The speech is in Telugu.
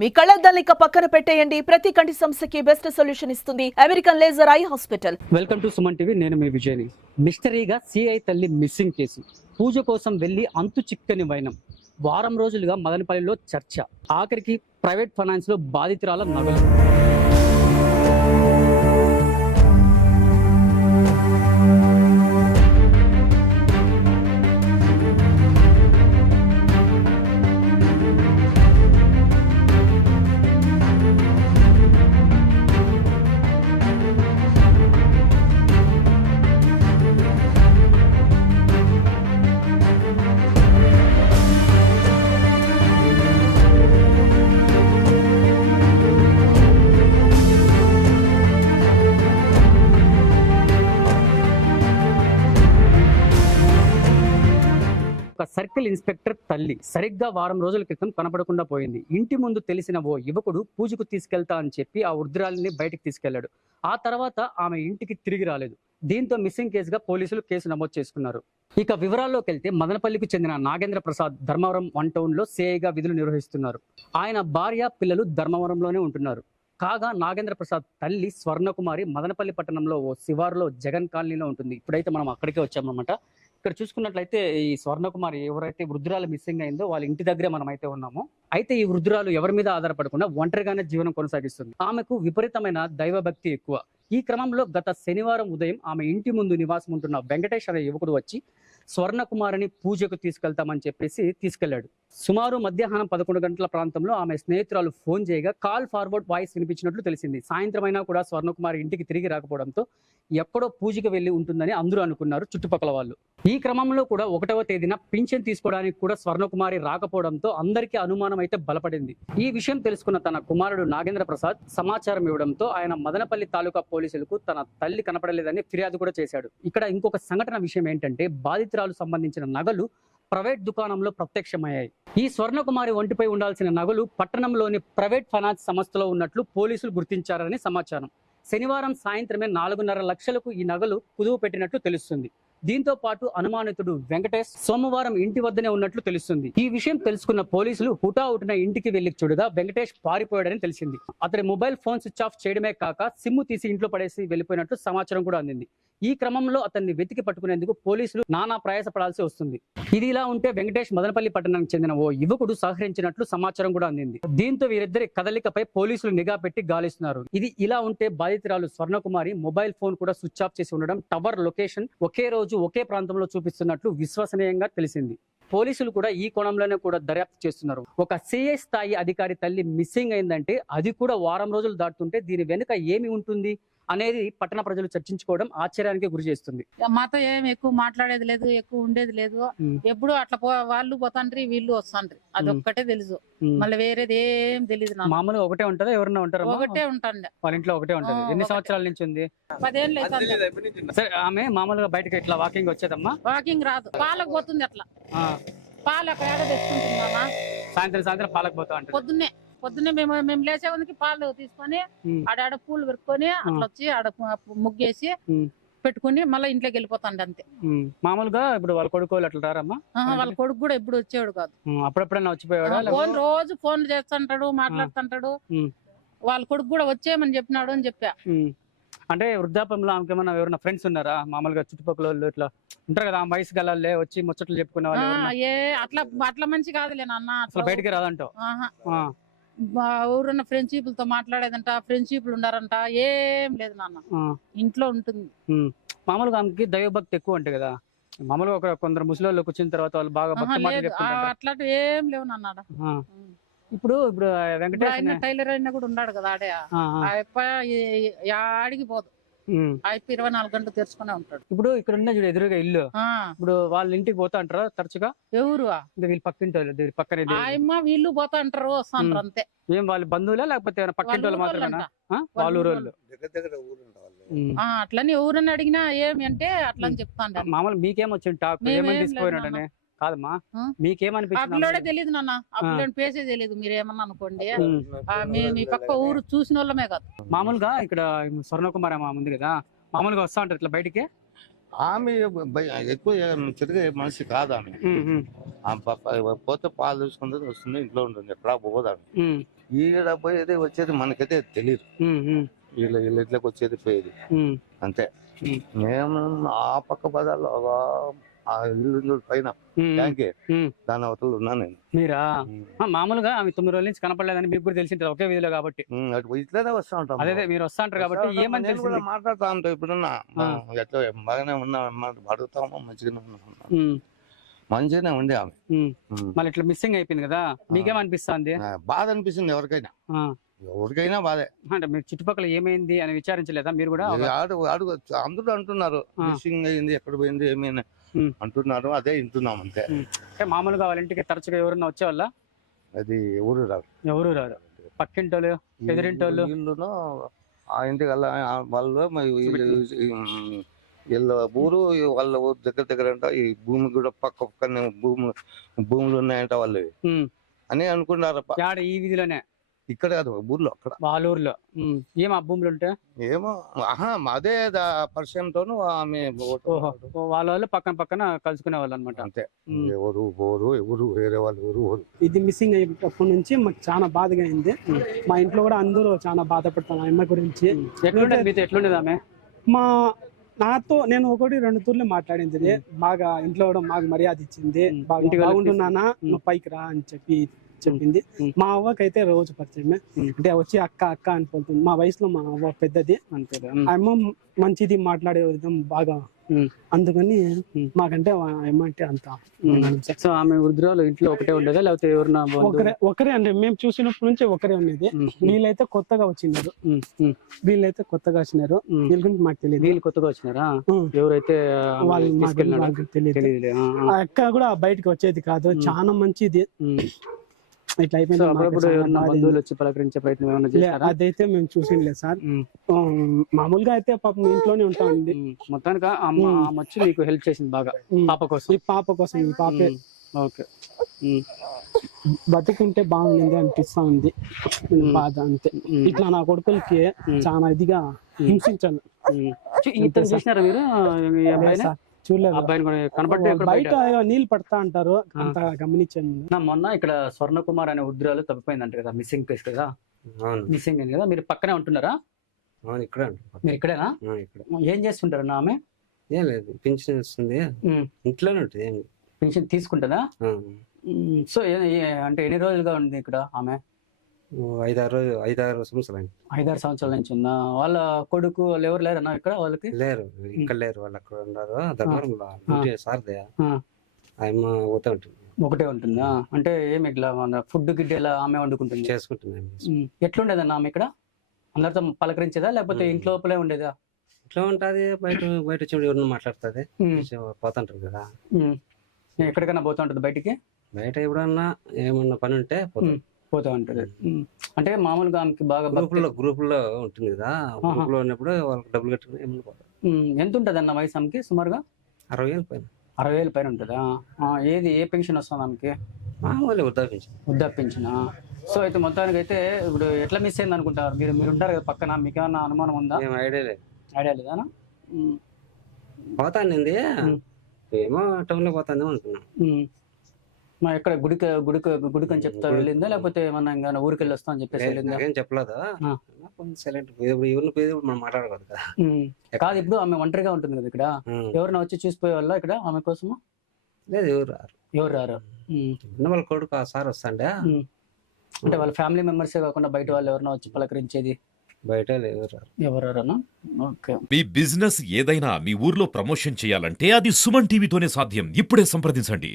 మీ కళ్ళద్దాలిక పక్కన పెట్టేయండి. ప్రతి కంటి సమస్యకి బెస్ట్ సొల్యూషన్ ఇస్తుంది American laser eye hospital. Welcome to Suman TV. నేను మీ విజయని. మిస్టరీగా సిఐ తల్లి మిస్సింగ్ కేసు. పూజ కోసం వెళ్లి అంతు చిక్కని వైనం. వారం రోజులుగా మదనపల్లిలో చర్చ. ఆఖరికి ప్రైవేట్ ఫైనాన్స్ లో బాధితురాల నగలు. ఒక సర్కిల్ ఇన్స్పెక్టర్ తల్లి సరిగ్గా వారం రోజుల క్రితం కనపడకుండా పోయింది. ఇంటి ముందు తెలిసిన ఓ యువకుడు పూజకు తీసుకెళ్తా అని చెప్పి ఆ వృద్ధురాలిని బయటికి తీసుకెళ్లాడు. ఆ తర్వాత ఆమె ఇంటికి తిరిగి రాలేదు. దీంతో మిస్సింగ్ కేసుగా పోలీసులు కేసు నమోదు చేసుకున్నారు. ఇక వివరాల్లోకి వెళ్తే మదనపల్లికి చెందిన నాగేంద్ర ప్రసాద్ ధర్మవరం 1 టౌన్లో సిఐగా విధులు నిర్వహిస్తున్నారు. ఆయన భార్య పిల్లలు ధర్మవరంలోనే ఉంటున్నారు. కాగా నాగేంద్ర ప్రసాద్ తల్లి స్వర్ణకుమారి మదనపల్లి పట్టణంలో ఓ శివారులో జగన్ కాలనీలో ఉంటుంది. ఇప్పుడైతే మనం అక్కడికే వచ్చామన్నమాట. ఇక్కడ చూసుకున్నట్లయితే ఈ స్వర్ణకుమారి ఎవరైతే వృద్ధురాలు మిస్సింగ్ అయిందో వాళ్ళ ఇంటి దగ్గరే మనం అయితే ఉన్నాము. అయితే ఈ వృద్ధురాలు ఎవరి మీద ఆధారపడకుండా ఒంటరిగానే జీవనం కొనసాగిస్తుంది. ఆమెకు విపరీతమైన దైవభక్తి ఎక్కువ. ఈ క్రమంలో గత శనివారం ఉదయం ఆమె ఇంటి ముందు నివాసం ఉంటున్న వెంకటేష్ అనే యువకుడు వచ్చి స్వర్ణకుమారిని పూజకు తీసుకెళ్తామని చెప్పేసి తీసుకెళ్లాడు. సుమారు మధ్యాహ్నం 11 గంటల ప్రాంతంలో ఆమె స్నేహితురాలు ఫోన్ చేయగా కాల్ ఫార్వర్డ్ వాయిస్ వినిపించినట్లు తెలిసింది. సాయంత్రం అయినా కూడా స్వర్ణకుమారి ఇంటికి తిరిగి రాకపోవడంతో ఎక్కడో పూజకు వెళ్లి ఉంటుందని అందరూ అనుకున్నారు చుట్టుపక్కల వాళ్ళు. ఈ క్రమంలో కూడా 1వ తేదీన పింఛన్ తీసుకోవడానికి కూడా స్వర్ణకుమారి రాకపోవడంతో అందరికీ అనుమానం అయితే బలపడింది. ఈ విషయం తెలుసుకున్న తన కుమారుడు నాగేంద్ర ప్రసాద్ సమాచారం ఇవ్వడంతో ఆయన మదనపల్లి తాలూకా పోలీసులకు తన తల్లి కనపడలేదని ఫిర్యాదు కూడా చేశాడు. ఇక్కడ ఇంకొక సంఘటన విషయం ఏంటంటే బాధితురాలు సంబంధించిన నగలు ప్రైవేట్ దుకాణంలో ప్రత్యక్షమయ్యాయి. ఈ స్వర్ణకుమారి ఒంటిపై ఉండాల్సిన నగలు పట్టణంలోని ప్రైవేట్ ఫైనాన్స్ సంస్థలో ఉన్నట్లు పోలీసులు గుర్తించారని సమాచారం. శనివారం సాయంత్రమే 4.5 లక్షలకు ఈ నగలు కుదువు పెట్టినట్లు తెలుస్తుంది. దీంతో పాటు అనుమానితుడు వెంకటేష్ సోమవారం ఇంటి వద్దనే ఉన్నట్లు తెలుస్తుంది. ఈ విషయం తెలుసుకున్న పోలీసులు హుటాహుటిన ఇంటికి వెళ్లి చూడగా వెంకటేష్ పారిపోయాడని తెలిసింది. అతని మొబైల్ ఫోన్ స్విచ్ ఆఫ్ చేయడమే కాక సిమ్ము తీసి ఇంట్లో పడేసి వెళ్లిపోయినట్లు సమాచారం కూడా అందింది. ఈ క్రమంలో అతన్ని వెతికి పట్టుకునేందుకు పోలీసులు నానా ప్రయాసపడాల్సి వస్తుంది. ఇది ఇలా ఉంటే వెంకటేష్ మదనపల్లి పట్టణానికి చెందిన ఓ యువకుడు సహకరించినట్లు సమాచారం కూడా అందింది. దీంతో వీరిద్దరి కదలికపై పోలీసులు నిఘా పెట్టి గాలిస్తున్నారు. ఇది ఇలా ఉంటే బాధితురాలు స్వర్ణకుమారి మొబైల్ ఫోన్ కూడా స్విచ్ ఆఫ్ చేసి ఉండడం, టవర్ లొకేషన్ ఒకే రోజు ఒకే ప్రాంతంలో చూపిస్తున్నట్లు విశ్వసనీయంగా తెలిసింది. పోలీసులు కూడా ఈ కోణంలోనే కూడా దర్యాప్తు చేస్తున్నారు. ఒక సిఐ స్థాయి అధికారి తల్లి మిస్సింగ్ అయిందంటే అది కూడా వారం రోజులు దాటుతుంటే దీని వెనుక ఏమి ఉంటుంది అనేది పట్టణ ప్రజలు చర్చించుకోవడం ఆశ్చర్యానికి గురి చేస్తుంది. మాతో ఏం ఎక్కువ మాట్లాడేది లేదు, ఎక్కువ ఉండేది లేదు. ఎప్పుడు అట్లా వాళ్ళు పోతాండ్రి, వీళ్ళు వస్తాండ్రి, అది ఒక్కటే తెలుసు. మళ్ళీ వేరేది ఏం తెలియదు. మామూలుగా ఒకటే ఉంటుందా? ఎవరన్నా ఉంటారా? ఒకటే ఉంటాండి. వాళ్ళ ఇంట్లో ఒకటే ఉంటది. ఎన్ని సంవత్సరాల నుంచి ఉంది? 10 ఏళ్ళు అవుతుంది. సరే, ఆమె మామూలుగా బయటకి ఇట్లా వాకింగ్ వచ్చేదమ్మా? వాకింగ్ రాదు, పాలకు పోతుంది. అట్లా పాలు అక్కడ ఏడ తెచ్చుకుంటుందా? సాయంత్రం పాలకు పోతా అంటే పొద్దున్నే మేము లేచేవానికి పాలు తీసుకొని ఆడ పూలు పెట్టుకొని అట్లా వచ్చి ఆడ ముగ్గేసి పెట్టుకుని మళ్ళీ ఇంట్లోకి వెళ్ళిపోతాండి అంతే. మామూలుగా ఇప్పుడు వాళ్ళ కొడుకు అట్లా రారమ్మా? వాళ్ళ కొడుకు కూడా ఎప్పుడు వచ్చేవాడు కాదు. అప్పుడెప్పుడన్నా వచ్చిపోయాడు? రోజు ఫోన్ చేస్తుంటాడు, మాట్లాడుతుంటాడు. వాళ్ళ కొడుకు కూడా వచ్చేయమని చెప్పినాడు అని చెప్పా. అంటే వృద్ధాపంలో ఆమెకి ఏమన్నా ఎవరైనా ఫ్రెండ్స్ ఉన్నారా? మామూలుగా చుట్టుపక్కల వాళ్ళు ఇట్లా ఉంటారు కదా, ఆ వయసు గలే వచ్చి ముచ్చట్లు చెప్పుకునే వాళ్ళు? అట్లా మంచి కాదులే నాన్న. అసలు బయటకి రాదంటావు? ఎవరన్నా ఫ్రెండ్షిప్లతో మాట్లాడేదంట, ఫ్రెండ్షిప్లు ఉండారంట, ఏం లేదు నాన్న. ఇంట్లో ఉంటుంది. మామూలుగా ఆమెకి దైవభక్తి ఎక్కువ అంటే కదా. మామూలుగా కొందరు ముసలి వచ్చిన తర్వాత వాళ్ళు బాగా అట్లాంటివి ఏం లేవు నాన్న. ఇప్పుడు వెంకటేష్ టైలర్ అయినా కూడా ఉన్నాడు కదా ఆడే. ఆడికి పోదు, 24 గంటలు తెరుచుకునే ఉంటాడు. ఇప్పుడు ఇక్కడ ఉన్న చూడు ఎదురుగా ఇల్లు, ఇప్పుడు వాళ్ళ ఇంటికి పోతా అంటారా తరచుగా? ఎవరు? వీళ్ళు పక్కింటి వాళ్ళు, పక్కనే వీళ్ళు పోతా అంటారు, వస్తాంటారు అంతే. ఏం వాళ్ళ బంధువులా లేకపోతే పక్కింటి వాళ్ళు మాత్రమేనా? వాళ్ళ ఊరు వాళ్ళు అట్లని ఎవరన్నా అడిగినా ఏమి అంటే అట్లా అని చెప్తాను. మామూలు మీకేమొచ్చింది టాక్? ఏమని తీసుకుపోయినాడనే కాదమ్మా, మీకేమనిపించింది? తెలియదు నాన్న, అప్పుడు పేసే తెలియదు. మీరు ఏమన్నా అనుకోండి, మీ పక్క ఊరు చూసిన వాళ్ళమే కాదు. మామూలుగా ఇక్కడ స్వర్ణకుమారి అమ్మ ఉంది కదా, మామూలుగా వస్తా ఉంటారు ఇట్లా బయటికి? ఆమె ఎక్కువ తిరిగే మనిషి కాదు. ఆమె పోతే పాలు చూసుకుంటుంది, వస్తుంది, ఇంట్లో ఉంటుంది, ఎక్కడా పోదామె. ఈడ పోయేది వచ్చేది మనకైతే తెలియదు. వీళ్ళ ఇట్లకి వచ్చేది పోయేది అంతే. మేము ఆ పక్క బజార్లో ఆ ఇల్లు పైన ట్యాంకే దాని అవతల ఉన్నాను నేను. మీరా మామూలుగా ఆమె 9 రోజుల నుంచి కనపడలేదని మీకు కూడా తెలిసింటారు ఒకే వీధిలో కాబట్టి. అటు ఇట్లనే వస్తా ఉంటాం. అదే మీరు వస్తా ఉంటారు కాబట్టి ఏమని నేను కూడా తెలిసింది? మాట్లాడుతా ఉంటా. ఇప్పుడున్నా ఎట్లా బాగానే ఉన్నా అడుగుతాము, మంచిగానే ఉన్నా, మంచిగానే ఉండే ఆమె. మళ్ళీ ఇట్లా మిస్సింగ్ అయిపోయింది కదా, మీకేమనిపిస్తుంది? బాధ అనిపిస్తుంది ఎవరికైనా బాధే. అంటే మీరు చుట్టుపక్కల ఏమైంది అని విచారించలేదా మీరు కూడా? అడుగు అందరూ అంటున్నారు మిస్సింగ్ అయింది, ఎక్కడ పోయింది ఏమైనా అంటున్నారు. అదే వింటున్నాం అంతే. అంటే మామూలుగా వాళ్ళ ఇంటికి తరచుగా ఎవరన్నా వచ్చేవాళ్ళ? అది ఎవరు రారు. ఎవరు రారు. పక్కింటోళ్ళు, ఎదురింటోళ్ళు? ఇల్లును ఆ ఇంటికి వాళ్ళు వీళ్ళ ఊరు వాళ్ళ ఊరు దగ్గర అంట. ఈ భూమి కూడా పక్కనే భూములు ఉన్నాయంట వాళ్ళు అని అనుకున్నారు. ఈ వీధిలోనే? ఇక్కడ కాదు, ఊర్లో అక్కడ వాళ్ళ ఊర్లో. ఏం ఆ భూములు ఉంటాయి? ఏమో అదే పరిచయంతోను ఆమె వాళ్ళ వాళ్ళు పక్కన కలుసుకునే వాళ్ళు అనమాట. అంతే. ఎవరు వేరే వాళ్ళు ఎవరు. ఇది మిస్సింగ్ అయినప్పటి నుంచి మాకు చాలా బాధగా అయింది. మా ఇంట్లో కూడా అందరూ చాలా బాధపడతాను అమ్మ గురించి. ఎట్లుండేది మీతో? ఎట్లుండేది ఆమె? నాతో నేను 1-2 తూర్లు మాట్లాడింది. బాగా ఇంట్లో కూడా మాకు మర్యాద ఇచ్చింది. బాగుంటున్నానా, నువ్వు పైకి రా అని చెప్పింది. మా అవ్వకైతే రోజు పరిచయమే. అంటే వచ్చి అక్క అక్క అని పోతుంది. మా వయసులో మా అవ్వ పెద్దది. అమ్మ మంచిది, మాట్లాడే విధం బాగా. అందుకని మాకంటే అమ్మ అంటే అంత. సో ఆమె వృద్ధురాలు ఇంట్లో ఒకటే ఉండేదా లేకపోతే ఎవరన్నా? ఒకరే అండి. మేము చూసినప్పటి నుంచి ఒకరే ఉండేది. వీళ్ళైతే కొత్తగా వచ్చినారు. వీళ్ళ గురించి మాకు తెలియదు. వీళ్ళు కొత్తగా వచ్చినారా? ఎవరైతే వాళ్ళకి తెలియదు. ఆ అక్క కూడా బయటకు వచ్చేది కాదు. చాలా మంచిది. ఇట్లా వచ్చి పలకరించే ప్రయత్నం ఏమైనా చేశారా? అదైతే మేము చూసిండలేదు సార్. మామూలుగా అయితే పాపం ఇంట్లోనే ఉంటామండి. మొత్తానికి అమ్మ వచ్చి మీకు హెల్ప్ చేసింది బాగా పాప కోసం. ఈ పాపే ఓకే. బతుకుంటే బాగుంది అనిపిస్తా ఉంది. బాధ అంతే. ఇట్లా నా కొడుకులకి చాలా ఇదిగా హింసించాను. చూసినారా మీరు? చూడలేదు. బయట నీళ్ళు పడతా అంటారు, అంత గమనించాను. మొన్న ఇక్కడ స్వర్ణకుమార్ అనే వృద్ధురాలు తప్పిపోయిందంట కదా, మిస్సింగ్ కేసు కదా. మిస్సింగ్ అయింది కదా, మీరు పక్కనే ఉంటున్నారా? మీరు ఇక్కడేనా? ఏం చేస్తుంటారు ఆమె? ఏం లేదు, పింఛన్ వస్తుంది, ఇంట్లోనే ఉంటుంది. పింఛన్ తీసుకుంటుందా? సో అంటే ఎన్ని రోజులుగా ఉంది ఇక్కడ ఆమె? 5-6 సంవత్సరాలు. 5-6 సంవత్సరాల నుంచి ఉందా? వాళ్ళ కొడుకు వాళ్ళు ఎవరు లేరన్నా ఇక్కడ? వాళ్ళకి లేరు, ఇక్కడ లేరు. వాళ్ళు అక్కడ ఉన్నారు. దగ్గర సార్దే ఆయమ్మ పోతా ఉంటుంది. ఒకటే ఉంటుందా? అంటే ఏమి ఇట్లా ఫుడ్ గిడ్డ ఎలా ఆమె వండుకుంటుంది? చేసుకుంటుంది. ఎట్లుండేదన్నా ఆమె ఇక్కడ? అందరితో పలకరించేదా లేకపోతే ఇంట్లో లోపలే ఉండేదా? ఇట్లా ఉంటుంది. బయట వచ్చి ఎవరిని మాట్లాడుతుంది, పోతుంటారు కదా. ఎక్కడికైనా పోతా ఉంటుంది బయటికి? బయట ఎప్పుడన్నా ఏమన్నా పని ఉంటే పోతా ఉంటుంది. అంటే మామూలుగా ఆమెకి బాగా గ్రూపుల్లో ఉంటుంది కదా. గ్రూప్ లో ఉన్నప్పుడు వాళ్ళకి డబ్బులు కట్టుకుని ఏమన్నా పోతారు. ఎంత ఉంటుంది అన్న వయసు ఆమెకి? సుమారుగా 60,000 పైన. 60,000 పైన ఉంటుందా? ఏ పెన్షన్ వస్తుంది ఆమెకి? మామూలు వృద్ధాపించిన. సో అయితే మొత్తానికి అయితే ఇప్పుడు ఎట్లా మిస్ అయింది అనుకుంటారు మీరు? మీరు ఉంటారు కదా పక్కన, మీకు ఏమన్నా అనుమానం ఉందా? ఐడియా లేదా? పోతాంది ఏమో టౌన్ లో పోతాందేమో అనుకున్నాం. మా ఎక్కడ గుడికి అని చెప్తా వెళ్ళిందా లేకపోతే ఏమన్నా ఇంకా ఊరికి వెళ్ళి వస్తా అని చెప్పేసి వెళ్ళిందా? ఏం చెప్పలేదు. సైలెంట్ ఎవరిని పోయేది మనం మాట్లాడకూడదు కదా. కాదు, ఇప్పుడు ఆమె ఒంటరిగా ఉంటుంది కదా ఇక్కడ, ఎవరైనా వచ్చి చూసిపోయే వాళ్ళ ఇక్కడ ఆమె కోసము? లేదు, ఎవరు రారు. వాళ్ళ కొడుకు ఆ సార్ వస్తాండే. అంటే వాళ్ళ ఫ్యామిలీ మెంబర్సే కాకుండా బయట వాళ్ళు ఎవరైనా వచ్చి పలకరించేది? బయట ఎవరారనా? ఓకే. మీ బిజినెస్ ఏదైనా మీ ఊర్లో ప్రమోషన్ చేయాలంటే అది సుమన్ టీవీతోనే సాధ్యం. ఇప్పుడే సంప్రదించండి.